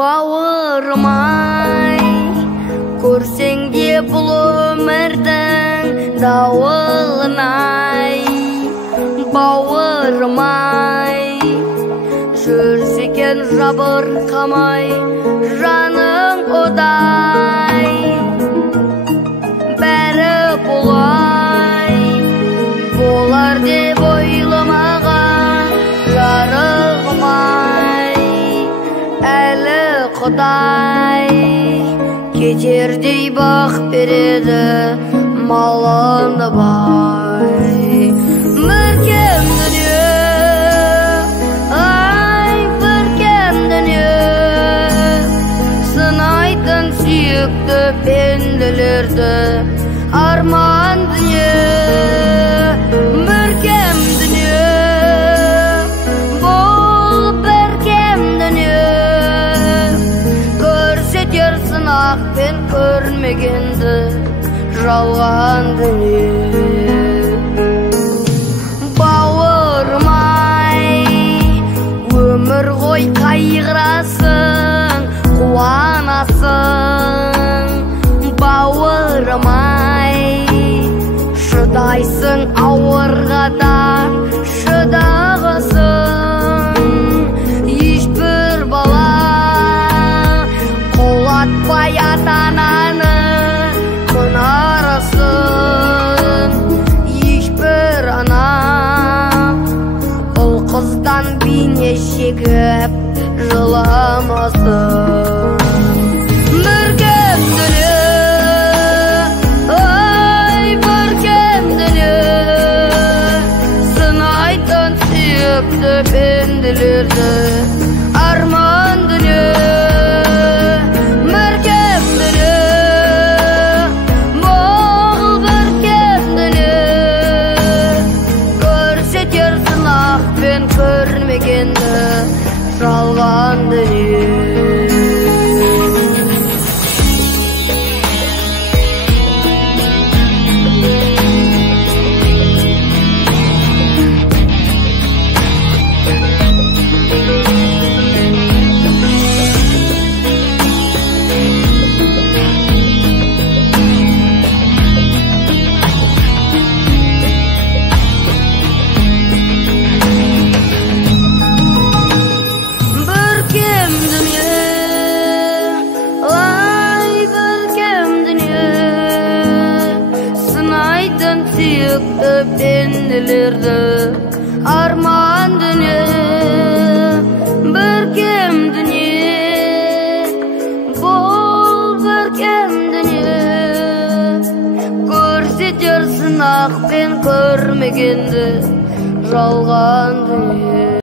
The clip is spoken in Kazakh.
Бауырмай, көрсең де бұл өмірдің дауылынай. Бауырмай, жүрсекен жабырқамай, жаның одай. Бәрі бұлай болар деп ойламаған жарығымай. Әлі Құдай кетердей бақ береді малын бай. Мүркем дүние, ай бүркем дүние, сынайтын сүйікті пенделерді арман дүние. Мүркем дүние, бұл біркем дүние, көрсетер сынақпен көрмегенді жалған дүние. Бауырмай, өмір ғой қайғырасың, қуанасың. Бауырмай, шыдайсың ауырға да шыдағысың. Ешбір бала қолатпай ата-ананы мұнарысын. Ешбір ана ұл қыздан бейне шегіп жыламасын. Мүркем дүние, ай бүркем дүние, сынайтын сүйікті пенделерді арман дүние. Мүркем дүние, бұл біркем дүние, көрсетер сынақпен көрмегенді жалған дүние. Сүйікті пенделерді арман дүние. Біркем дүние, бұл біркем дүние, көрсетер сынақпен көрмегенді жалған дүние.